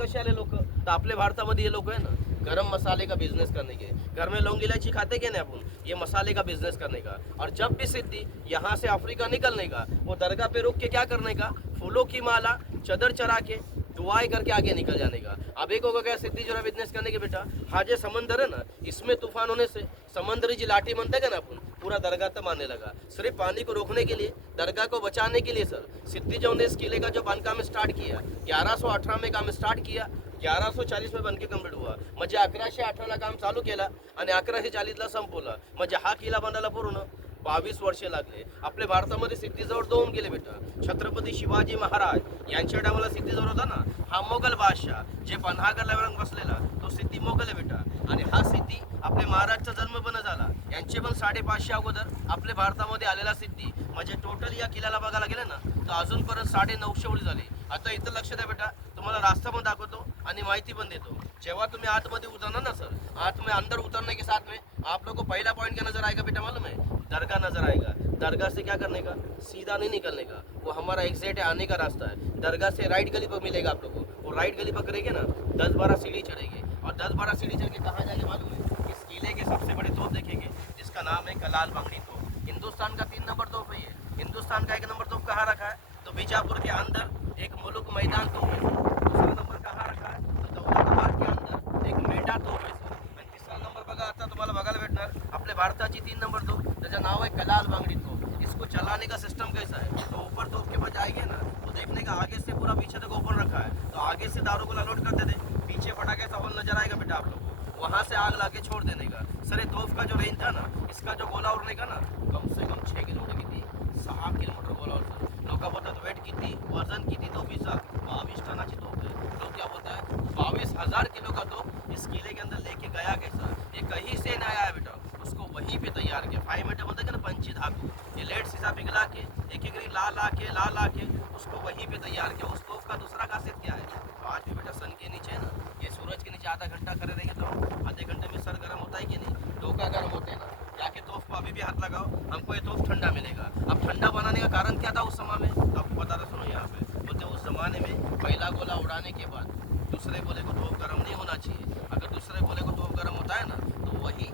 कसे आले लोक? तर आपले भारतामध्ये ये लोग है ना गरम मसाले का बिजनेस करने के, घर में लौंग इलायची खाते क्या नहीं अपन, ये मसाले का बिजनेस करने का। और जब भी सिद्धि यहाँ से अफ्रीका निकलने का, वो दरगाह पे रुक के क्या करने का, फूलों की माला चदर चढ़ा के दुआएं करके आगे निकल जाने का। अब एक होगा क्या सिद्धि जो बिजनेस करने के बेटा, हाजे समंदर है ना, इसमें तूफान होने से समुद्री जी लाठी मनते क्या ना अपन, पूरा दरगाह तक आने लगा। सिर्फ पानी को रोकने के लिए, दरगाह को बचाने के लिए सर सिद्धि जो ने इस किले का जो बांधकाम स्टार्ट किया 1118 में काम स्टार्ट किया, 1140 में बनके कंप्लीट हुआ। म्हणजे 1118 काम चालू केला आणि 1140 संपवला। म्हणजे हा किल्ला बांधायला पूर्ण 22 वर्षे लागले। आपल्या भारतामध्ये सिद्धीजवळ 2 गेले बेटा। छत्रपती शिवाजी महाराज यांच्या टायमाला सिद्धीजवळ होता ना, हा मोगल बादशाह जे पन्हागडला बसलेला तो सिद्धी मोगल आहे बेटा। आणि हा सिद्धी आपल्या महाराजचा जन्म पण झाला, यांचे पण 550 अगोदर आपल्या भारतामध्ये आलेला सिद्धी। म्हणजे टोटल या किल्ल्याला बघायला गेलं ना तर अजूनपर्यंत 950 वर्ष झाली। आता इथं लक्ष द्या बेटा, तुम्हाला रास्ता पण दाखवतो आणि माहिती पण देतो। जेव्हा तुम्ही आतमध्ये उतरना ना सर, आत में अंदर उतरने के साथ में आप लोग को पहला पॉइंट क्या नजर आएगा बेटा मालूम है? दरगाह नजर आएगा। दरगाह से क्या करने का, सीधा नहीं निकलने का, वो हमारा एग्जिट है, आने का रास्ता है। दरगाह से राइट गली पर मिलेगा आप लोग को, वो राइट गली पकड़ेंगे ना 10-12 सीढ़ी चढ़ेंगे, और 10-12 सीढ़ी चढ़ के कहाँ जाके मालूम है? इस किले के सबसे बड़े तोप देखेंगे जिसका नाम है कलाल बांगड़ी तोप। हिंदुस्तान का 3 नंबर तोप है ये। हिंदुस्तान का 1 नंबर तोप कहाँ रखा है? तो बीजापुर के अंदर एक मुलुक मैदान तोप है। दूसरा नंबर कहाँ रखा है? तो दौलताबाद के अंदर एक मेटा तोप है। आणि तिसरा नंबर बघा आता तुम्हाला बघायला भेटणार आपल्या भारताची 3 नंबर तोप, त्याचं नाव है कलाल बांगड़ी तोप। इसको चलाने का सिस्टम कैसा है? तो ऊपर तोप के बाद जाएंगे ना तो देखने का आगे से पूरा पीछे तक ओपन रखा है, तो आगे से दारू को लोड करते थे, पीछे पटाखे का हॉल नजर आएगा बेटा आप लोग को, वहाँ से आग लाके छोड़ देने का। सर ये तोप का जो रेंज था ना, इसका जो गोला उड़ने का ना कम से कम 6 किलोमीटर की थी, 6 किलोमीटर गोला उड़ता। लोग बोलतात वेट किती, वजन किती तोफीचा? 22 टनाची तोप है। लोग क्या बोलता है 22,000 किलो का तोप इस किले के अंदर लेके गया कैसा? ये कहीं से नहीं आया बेटा, उसको वहीं पे तैयार किया। 5 मीटर बोलते हैं ना पंची धातु, ये लेट शीशा पिघला के एक एक ला के उसको वहीं पे तैयार किया। उस तोप का दूसरा खासियत क्या है? तो आज भी बेटा सन के नीचे है ना, ये सूरज के नीचे आधा घंटा खड़े रहेंगे तो आधे घंटे में सर गर्म होता है कि नहीं, डोका गर्म होते हैं ना। जाके तोप को अभी भी हाथ लगाओ, हमको ये तोप ठंडा मिलेगा। अब ठंडा बनाने का कारण क्या था उस समय में, तो आपको बता रहा सुनो यहाँ पे। बोलते उस जमाने में पहला गोला उड़ाने के बाद दूसरे गोले को तोप गर्म नहीं होना चाहिए। अगर दूसरे गोले को तोप गर्म होता है ना तो वही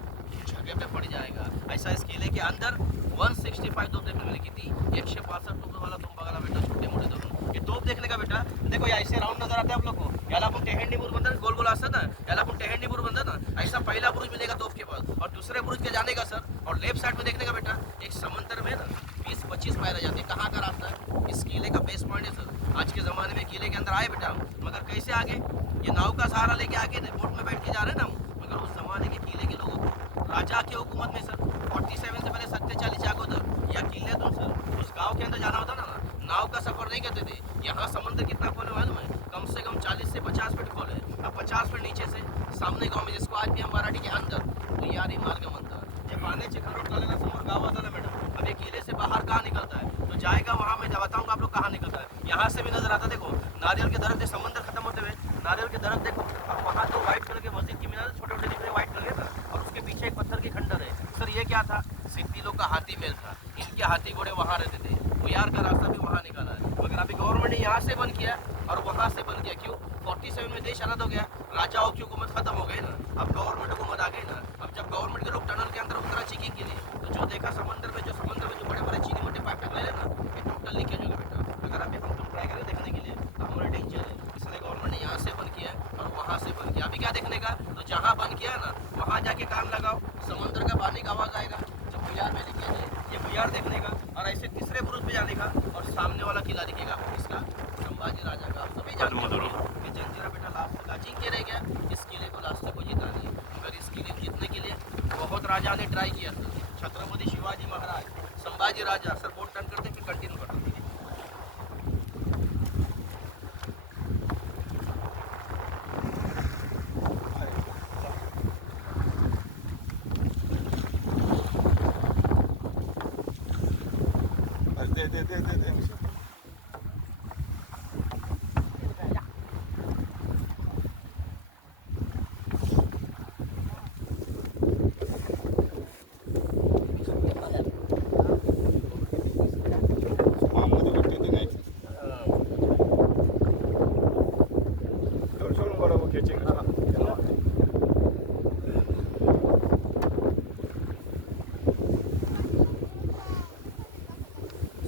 जगह पे पड़ जाएगा। ऐसा इस किले के अंदर 165 तोप देखने मिली थी, 165 तोप वाला तुम बघायला बेटा, छोटे मोठे तोप। ये तोप देखने का बेटा देखो, या ऐसे राउंड नजर आते हैं आप लोग को, याला आपण टेहंडी बुरुज म्हणतात, गोल गोल असतात ना, याला आपण टेहंडी बुरुज म्हणतात ना। ऐसा पहला बुरुज मिलेगा तोप के पास, और दूसरे बुरुज के जाने का सर, और लेफ्ट साइड में देखने का बेटा एक समंदर में ना 20-25 पायरा जाते हैं। कहाँ का रास्ता है? इस किले का बेस पॉइंट है सर। आज के ज़माने में किले के अंदर आए बेटा हम, मगर कैसे आगे? ये नाव का सहारा लेके आगे बोट में बैठ के जा रहे हैं ना हम। मगर उस जमाने के किले के लोगों को राजा की हुकूमत में सर 47 से पहले 47 अगोदर या किले तो सर उस गाँव के अंदर जाना होता ना, नाव का सफर नहीं करते थे। यहाँ समुद्र कितना खोल है मालूम है? कम से कम 40 से 50 फीट खोल है। अब 50 फीट नीचे से सामने गाँव में, जिसको आज भी हम मराठी के अंदर भुयारी मार्ग म्हणतात, जे पाण्याचे खरोट झालेला समोर गाव आता ना मॅडम, अब ये किले से बाहर कहाँ निकलता है? तो जाएगा वहाँ मैं बताऊँगा आप लोग कहाँ निकलता है। यहाँ से भी नजर आता, देखो नारियल के दरख्त, समंदर खत्म होते हुए नारियल के दरख्त देखो। अब वहाँ तो व्हाइट कलर के मस्जिद की मीनार छोटे छोटे दिख रहे व्हाइट कलर के ना, और उसके पीछे एक पत्थर की खंडर है। सर ये क्या था? सिद्धि लोग का हाथी महल था, इनके हाथी घोड़े वहाँ रहते थे। भुयार का रास्ता भी वहाँ निकाला है, मगर अभी गवर्नमेंट ने यहाँ से बंद किया और वहाँ से बंद किया। क्यों? 47 में देश अलग हो गया, राजाओं की हुकूमत खत्म हो गई ना, अब गवर्नमेंट हुकूमत आ गई ना। अब जब गवर्नमेंट के लोग टनल के अंदर उतरा चेकिंग के लिए, तो जो देखा समंदर में जो बड़े बड़े चीनी मोटे पाइप निकले ना, ये टोटल लीकेज हो गया बेटा। अगर अभी हम तुम ट्राई करें देखने के लिए तो हमारा डेंजर है, इसलिए गवर्नमेंट ने यहाँ से बंद किया और वहाँ से बंद किया। अभी क्या देखने का? तो जहाँ बंद किया ना वहाँ जाके काम लगाओ, समंदर का पानी का आवाज़ आएगा जो भुयार में दिखेगा, ये भुयार देखने का। और ऐसे तीसरे बुरुज पे जाने का, और सामने वाला किला दिखेगा इसका, संभाजी राजा का। आप सभी जानते हो कि जंजीरा बेटा लास्ट लाचिंग के रह गया, इस किले को लास्ट को जीता नहीं। मगर इस किले को जीतने के लिए बहुत राजा ने ट्राई किया था। छत्रपति शिवाजी महाराज, संभाजी राजा। सर बोट टर्न करते फिर कंटिन्यू करते हैं। दे खींचेंगे।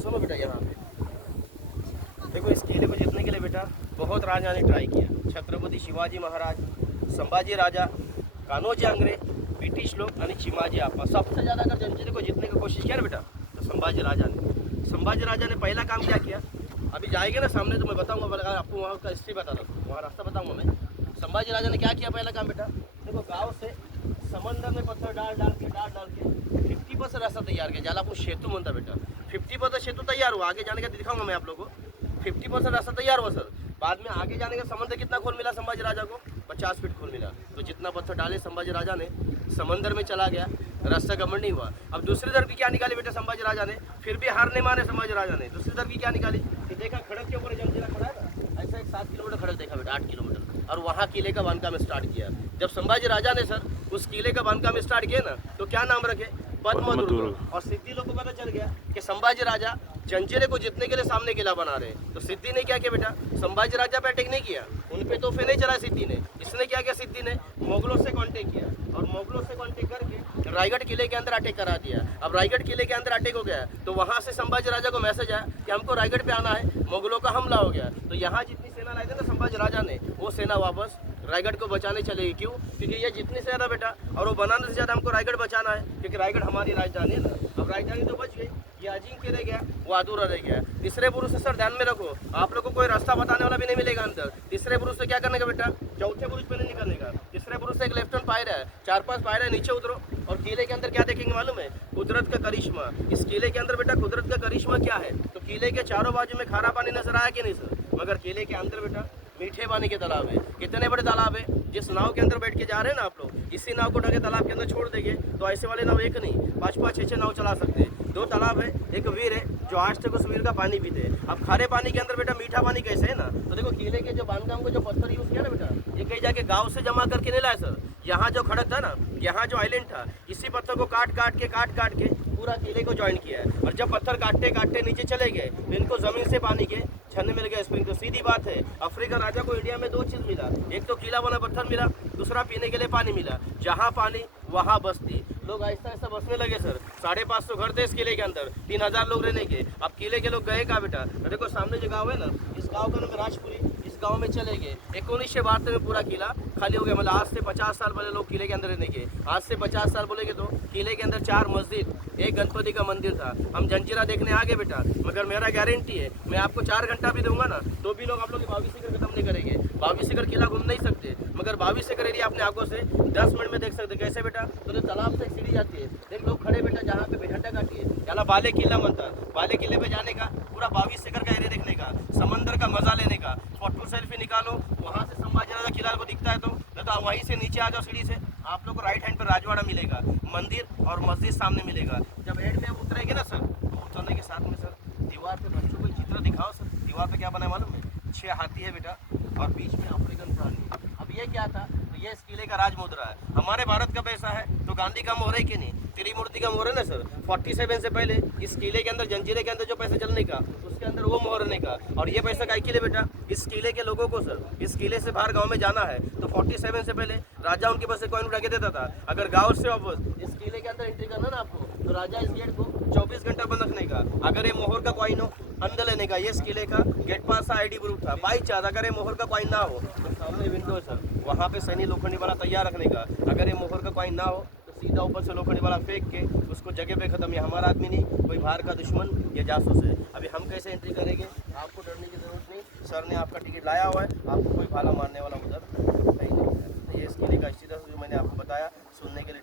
सुनो बेटा, यहाँ पे देखो, इस किले को जीतने के लिए बेटा बहुत राजा ने ट्राई किया। छत्रपति शिवाजी महाराज, संभाजी राजा, कान्होजी आंग्रे, ब्रिटिश लोग और चिमाजी आपा। सबसे ज़्यादा अगर जंजीरे को जीतने की कोशिश किया ना बेटा तो संभाजी राजा ने पहला काम क्या किया, अभी जाएंगे ना सामने तो मैं बताऊंगा, आपको वहाँ का हिस्ट्री बता रहा हूँ, वहाँ रास्ता बताऊंगा मैं। संभाजी राजा ने क्या किया पहला काम बेटा, देखो गाँव से समंदर में पत्थर डाल के 50% रास्ता तैयार किया, जाला आपको सेतु बनता बेटा। 50% सेतु तैयार हुआ, आगे जाने का दिखाऊंगा मैं आप लोगों को। 50% रास्ता तैयार हुआ सर। बाद में आगे जाने का समंदर कितना खोल मिला संभाजी राजा को, 50 फीट खोल मिला। तो जितना पत्थर डाले संभाजी राजा ने, समंदर में चला गया, रास्ता गमन नहीं हुआ। अब दूसरी तरफ भी क्या निकाली बेटा संभाजी राजा ने, फिर भी हार नहीं माने संभाजी राजा ने। दूसरी तरफ भी क्या निकाली कि देखा खड़क के ऊपर जंजीरा खड़ा है ना, ऐसा एक 7 किलोमीटर खड़क देखा बेटा, 8 किलोमीटर, और वहाँ किले का बांधकाम स्टार्ट किया। जब संभाजी राजा ने सर उस किले का बांधकाम स्टार्ट किया ना, तो क्या नाम रखे, पद्मदुर्ग। और सिद्धि लोग को पता चल गया कि संभाजी राजा जंजीरे को जीतने के लिए सामने किला बना रहे हैं। तो सिद्धि ने क्या किया बेटा, संभाजी राजा पे अटैक नहीं किया, उन पे तोहफे नहीं चलाए सिद्धि ने। इसने क्या किया, सिद्धि ने मुगलों से कांटेक्ट किया, और मुगलों से कांटेक्ट करके रायगढ़ किले के अंदर अटैक करा दिया। अब रायगढ़ किले के अंदर अटैक हो गया, तो वहाँ से संभाजी राजा को मैसेज आया कि हमको रायगढ़ पे आना है, मुगलों का हमला हो गया। तो यहाँ जितनी सेना लाई थी ना संभाजी राजा ने, वो सेना वापस रायगढ़ को बचाने चलेगी। क्यों, क्योंकि ये जितनी से ज़्यादा बेटा, और वो बनाने से ज़्यादा हमको रायगढ़ बचाना है, क्योंकि रायगढ़ हमारी राजधानी है ना। अब राजधानी तो बच गई, ये अजिंक्य रह गया, वो अधूरा रह गया। तीसरे पुरुष से सर ध्यान में रखो, आप लोग को कोई रास्ता बताने वाला भी नहीं मिलेगा अंदर। तीसरे पुरुष से क्या करने का बेटा, चौथे पुरुष पे नहीं निकलने का। तीसरे पुरुष से एक लेफ्ट हैंड पायरा है, 4-5 पायरा है, नीचे उतरो। और किले के अंदर क्या देखेंगे मालूम है, कुदरत का करिश्मा। इस किले के अंदर बेटा कुदरत का करिश्मा क्या है, तो किले के चारों बाजू में खारा पानी नजर आया कि नहीं सर, मगर किले के अंदर बेटा मीठे पानी के तालाब है। कितने बड़े तालाब है, जिस नाव के अंदर बैठ के जा रहे हैं ना आप लोग, इसी नाव को ढके तालाब के अंदर छोड़ देंगे तो ऐसे वाले नाव एक नहीं 5-5, 6-6 नाव चला सकते हैं। 2 तालाब है, एक वीर है जो आज तक उस वीर का पानी पीते हैं। अब खारे पानी के अंदर बेटा मीठा पानी कैसे है ना, तो देखो किले के जो बांधकाम को जो पत्थर यूज किया ना बेटा, ये कहीं जाके गाँव से जमा करके नहीं लाया सर। यहाँ जो खड़क था ना, यहाँ जो आइलैंड था, इसी पत्थर को काट काट के पूरा किले को ज्वाइन किया है। और जब पत्थर काटते नीचे चले गए तो इनको जमीन से पानी के छन्ने मिल गए स्प्रिंग। तो सीधी बात है, अफ्रीकन राजा को इंडिया में 2 चीज़ मिला, एक तो किला बना पत्थर मिला, दूसरा पीने के लिए पानी मिला। जहाँ पानी वहाँ बस्ती, लोग ऐसा ऐसा बसने लगे सर। 550 घर थे इस किले के अंदर, 3000 लोग रहने के। अब किले के लोग गए कहाँ बेटा, देखो सामने जो गाँव है ना, इस गाँव का नाम राजपुरी, इस गांव में चले गए। 1972 में पूरा किला खाली हो गया। मतलब आज से 50 साल पहले लोग किले के अंदर रहने के। आज से 50 साल बोलेगे तो किले के अंदर 4 मस्जिद, एक गणपति का मंदिर था। हम जंजीरा देखने आ गए बेटा, मगर मेरा गारंटी है मैं आपको 4 घंटा भी दूंगा ना, तो भी लोग आप लोग बावी शिखर खत्म नहीं करेंगे। बावी शिखर किला घूम नहीं सकते, मगर बावी शिखर एरिया अपने आंखों से 10 मिनट में देख सकते। कैसे बेटा, तो तालाब से एक सीढ़ी जाती है, देख लोग खड़े बेटा जहाँ पे झंडा काटी है, याला बाले किला बनता है। बाले किले पे जाने का, पूरा बावी शिखर का एरिया देखने का, समंदर का मजा लेने का, फोटो सेल्फी निकालो। वहाँ से संभाजी राजा किला को दिखता है तो नहीं तो वहीं से नीचे आ जाओ सीढ़ी से, आप लोग को राइट हैंड पर राजवाड़ा मिलेगा, मंदिर और मस्जिद सामने मिलेगा। जब एंड में उतरेंगे ना सर, तो उतरने के साथ में सर दीवार पे बच्चों को चित्र दिखाओ सर। दीवार पे क्या बना है मालूम है, 6 हाथी है बेटा, और बीच में अफ्रीकन प्राणी। अब ये क्या था, तो ये इस किले का राज मुद्रा है। हमारे भारत का पैसा है तो गांधी का मोहर है कि नहीं, त्रिमूर्ति का मोहर है ना सर। 47 से पहले इस किले के अंदर, जंजीरे के अंदर जो पैसा चलने का, उसके अंदर वो मोहर रहने का। और ये पैसा काय के लिए बेटा, इस किले के लोगों को सर, इस किले से बाहर गांव में जाना है तो 47 से पहले राजा उनके पास से कॉइन उठा के देता था। अगर गांव से वापस इस किले के अंदर एंट्री करना ना आपको, तो राजा इस गेट को 24 घंटा बंद रखने का। अगर ये मोहर का कॉइन हो, अंदर लेने का। ये इस किले का गेट पास का ID प्रूफ था। बाई चांस अगर ये मोहर का कॉइन ना हो, तो सामने विंडो है सर, वहाँ पे सैनी लोखंडी वाला तैयार रखने का। अगर ये मोहर का कॉइन ना हो तो सीधा ऊपर से लोखंडी वाला फेंक के उसको जगह पे खत्म। ये हमारा आदमी नहीं, कोई बाहर का दुश्मन या जासूस है। अभी हम कैसे एंट्री करेंगे, आपको डरने की जरूरत नहीं। सर ने आपका टिकट लाया हुआ है, आपको कोई भाला मारने वाला उधर नहीं है। तो ये इस किले का इसी तरह से जो मैंने आपको बताया, सुनने के लिए